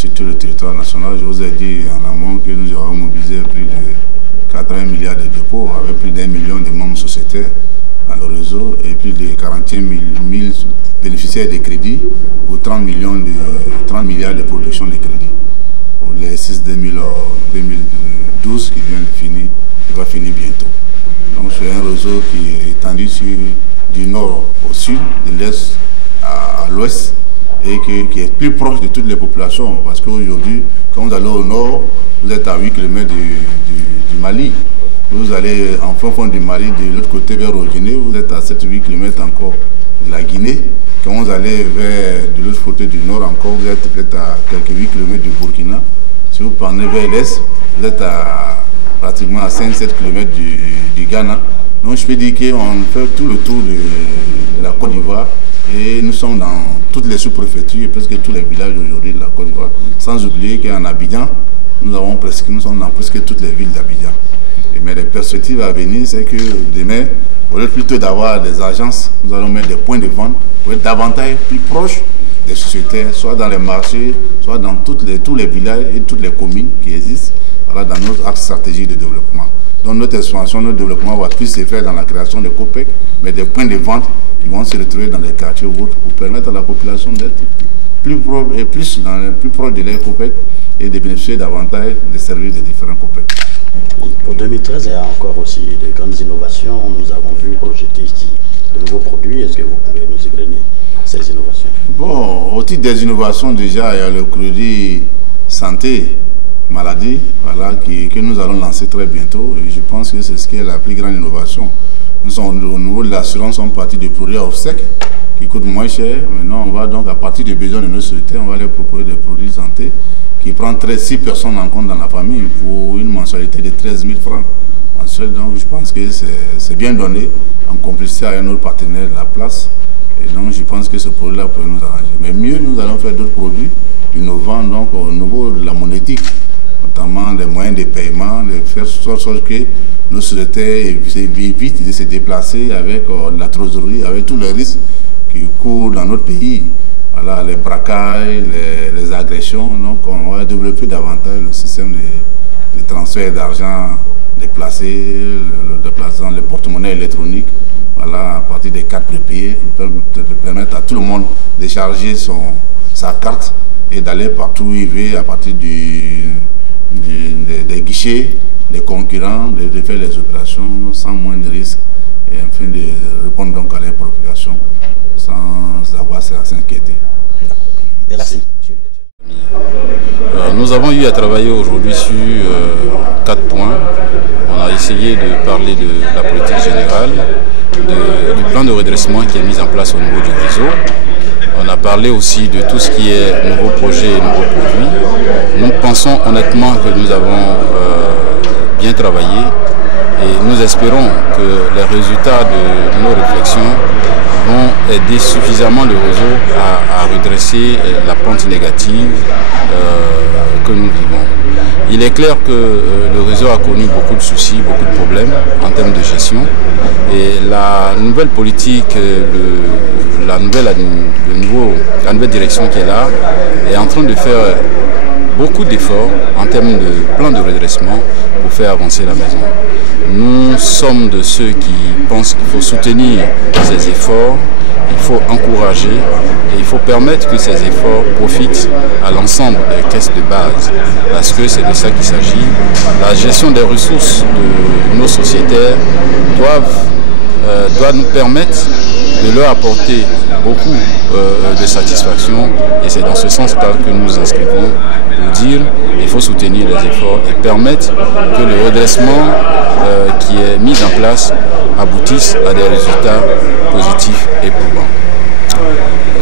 sur tout le territoire national. Je vous ai dit en amont que nous avons mobilisé plus de 80 milliards de dépôts avec plus d'1 million de membres sociétaires dans le réseau et plus de 41 000 bénéficiaires de crédits pour 30 milliards de production de crédits. Pour les 2012 qui vient de finir, qui va finir bientôt. Donc c'est un réseau qui est étendu du nord au sud, de l'est à l'ouest, et qui est plus proche de toutes les populations. Parce qu'aujourd'hui, quand vous allez au nord, vous êtes à 8 km du Mali. Vous allez en fond du Mali, de l'autre côté vers le Guinée, vous êtes à 7-8 km encore de la Guinée. Quand vous allez de l'autre côté du nord encore, vous êtes peut-être à quelques 8 km du Burkina. Si vous prenez vers l'est, vous êtes pratiquement à 5-7 km du Ghana. Donc je peux dire qu'on fait tout le tour de la Côte d'Ivoire et nous sommes dans toutes les sous-préfectures et presque tous les villages aujourd'hui de la Côte d'Ivoire. Sans oublier qu'en Abidjan, nous sommes dans presque toutes les villes d'Abidjan. Mais les perspectives à venir, c'est que demain, au lieu plutôt d'avoir des agences, nous allons mettre des points de vente pour être davantage plus proches des sociétés, soit dans les marchés, soit dans tous les villages et toutes les communes qui existent, voilà, dans notre axe stratégique de développement. Donc notre expansion, notre développement va plus se faire dans la création de COPEC, mais des points de vente qui vont se retrouver dans les quartiers ou autres pour permettre à la population d'être plus proche de l'air COPEC et de bénéficier davantage des services des différents COPEC. Pour 2013, il y a encore aussi de grandes innovations. Nous avons vu projeter ici de nouveaux produits. Est-ce que vous pouvez nous égrener ces innovations? Bon, au titre des innovations, déjà, il y a le crédit santé, maladie, voilà, que nous allons lancer très bientôt. Et je pense que c'est ce qui est la plus grande innovation. Nous sommes, au niveau de l'assurance, on partit des produits à obsèques qui coûtent moins cher. Maintenant, on va donc, à partir des besoins de nos sociétés, on va leur proposer des produits de santé qui prend 6 personnes en compte dans la famille pour une mensualité de 13 000 francs mensuels. Donc je pense que c'est bien donné en complicité avec notre partenaire de la place. Et donc je pense que ce produit-là pourrait nous arranger. Mais mieux, nous allons faire d'autres produits innovants donc, au niveau de la monétique, notamment des moyens de paiement, de faire sorte que nos sociétés évitent de se déplacer avec la trésorerie, avec tous les risques qui courent dans notre pays. Voilà, les braquages, les agressions. Donc on va développer davantage le système de transfert d'argent déplacé, le déplacement, le porte-monnaie électronique. Voilà, à partir des cartes prépayées, pour permettre à tout le monde de charger sa carte et d'aller partout où il veut à partir des guichets, des concurrents, de faire les opérations sans moins de risques et enfin de répondre donc à leurs préoccupations sans avoir à s'inquiéter. Merci. Nous avons eu à travailler aujourd'hui sur 4 points. On a essayé de parler de la politique générale, du plan de redressement qui est mis en place au niveau du réseau. On a parlé aussi de tout ce qui est nouveaux projets et nouveaux produits. Nous pensons honnêtement que nous avons bien travaillé et nous espérons que les résultats de nos réflexions vont aider suffisamment le réseau à redresser la pente négative que nous vivons. Il est clair que le réseau a connu beaucoup de soucis, beaucoup de problèmes en termes de gestion. Et la nouvelle politique, la nouvelle direction qui est là est en train de faire beaucoup d'efforts en termes de plan de redressement pour faire avancer la maison. Nous sommes de ceux qui pensent qu'il faut soutenir ces efforts, il faut encourager et il faut permettre que ces efforts profitent à l'ensemble des caisses de base parce que c'est de ça qu'il s'agit. La gestion des ressources de nos sociétaires doit nous permettre de leur apporter beaucoup de satisfaction et c'est dans ce sens-là que nous nous inscrivons pour dire qu'il faut soutenir les efforts et permettre que le redressement qui est mis en place aboutisse à des résultats positifs et probants.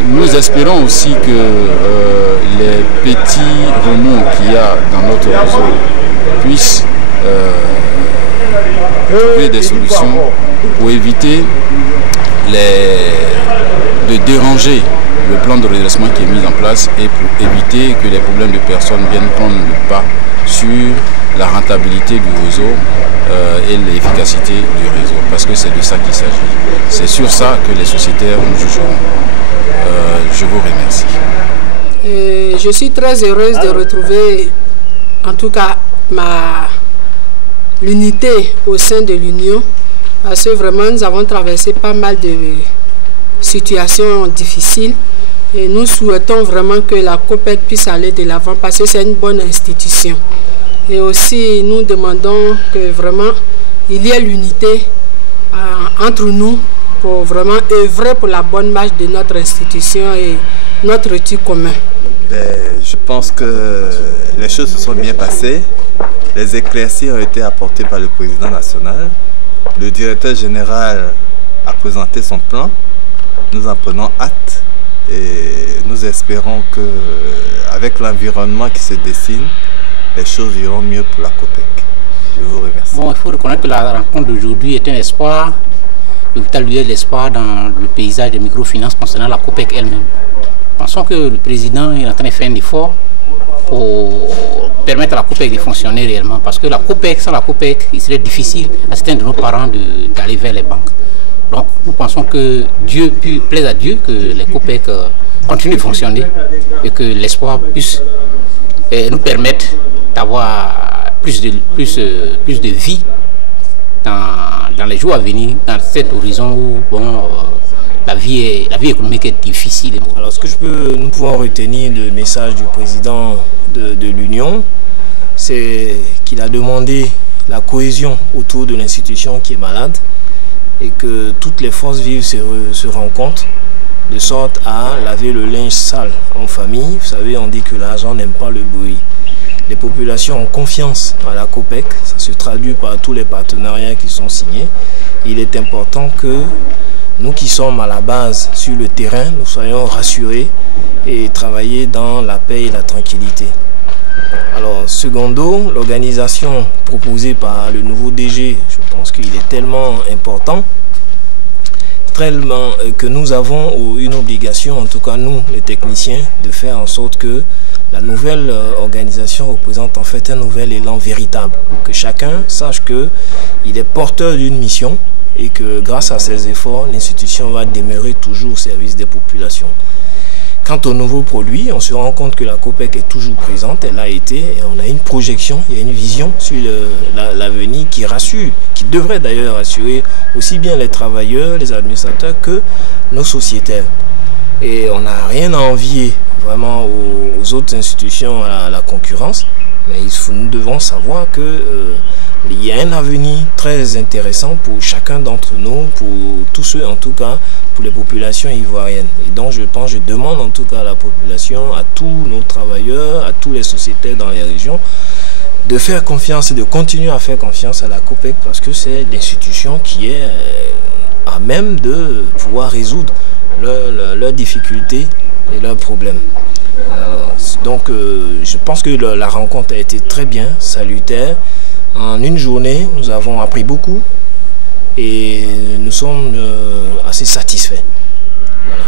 Nous espérons aussi que les petits remous qu'il y a dans notre réseau puissent trouver des solutions pour éviter de déranger le plan de redressement qui est mis en place et pour éviter que les problèmes de personnes viennent prendre le pas sur la rentabilité du réseau et l'efficacité du réseau, parce que c'est de ça qu'il s'agit. C'est sur ça que les sociétaires nous jugeront. Je vous remercie. Je suis très heureuse de retrouver en tout cas l'unité au sein de l'Union, parce que vraiment nous avons traversé pas mal de situations difficiles et nous souhaitons vraiment que la COPEC puisse aller de l'avant parce que c'est une bonne institution. Et aussi nous demandons que vraiment il y ait l'unité entre nous pour vraiment œuvrer pour la bonne marche de notre institution et notre outil commun. Je pense que les choses se sont bien passées. Les éclaircies ont été apportées par le président national. Le directeur général a présenté son plan. Nous en prenons acte et nous espérons qu'avec l'environnement qui se dessine, les choses iront mieux pour la COPEC. Je vous remercie. Bon, il faut reconnaître que la rencontre d'aujourd'hui est un espoir, le vital lieu de l'espoir dans le paysage des microfinances concernant la COPEC elle-même. Pensons que le président est en train de faire un effort pour permettre à la COPEC de fonctionner réellement. Parce que la COPEC, sans la COPEC, il serait difficile à certains de nos parents d'aller vers les banques. Donc nous pensons que Dieu plaise à Dieu que les COPEC continuent de fonctionner et que l'espoir puisse nous permettre d'avoir plus de vie dans les jours à venir, dans cet horizon où la vie économique est difficile. Alors ce que nous pouvons retenir du message du président de l'Union, c'est qu'il a demandé la cohésion autour de l'institution qui est malade et que toutes les forces vives se rencontrent de sorte à laver le linge sale en famille. Vous savez, on dit que l'argent n'aime pas le bruit. Les populations ont confiance à la COPEC, ça se traduit par tous les partenariats qui sont signés. Il est important que nous qui sommes à la base sur le terrain, nous soyons rassurés et travailler dans la paix et la tranquillité. Alors, secondo, l'organisation proposée par le nouveau DG, je pense qu'il est tellement important que nous avons une obligation, en tout cas nous les techniciens, de faire en sorte que la nouvelle organisation représente en fait un nouvel élan véritable. Que chacun sache qu'il est porteur d'une mission et que grâce à ses efforts, l'institution va demeurer toujours au service des populations. Quant aux nouveaux produits, on se rend compte que la COPEC est toujours présente, elle a été, et on a une projection, il y a une vision sur l'avenir qui rassure, qui devrait d'ailleurs rassurer aussi bien les travailleurs, les administrateurs que nos sociétaires. Et on n'a rien à envier vraiment aux autres institutions, à la concurrence, mais nous devons savoir qu'il y a un avenir très intéressant pour chacun d'entre nous, pour tous ceux en tout cas, pour les populations ivoiriennes. Et donc je demande en tout cas à la population, à tous nos travailleurs, à tous les sociétaires dans les régions, de faire confiance et de continuer à faire confiance à la COPEC parce que c'est l'institution qui est à même de pouvoir résoudre leurs difficultés et leurs problèmes. Donc je pense que la rencontre a été très bien, salutaire. En une journée, nous avons appris beaucoup et nous sommes assez satisfaits. Voilà,